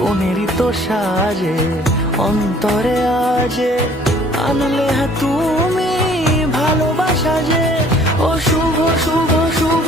কোনেরই তো সাজে অন্তরে আজে আনলে তুমি ভালোবাসা যে ও শুভ শুভ শুভ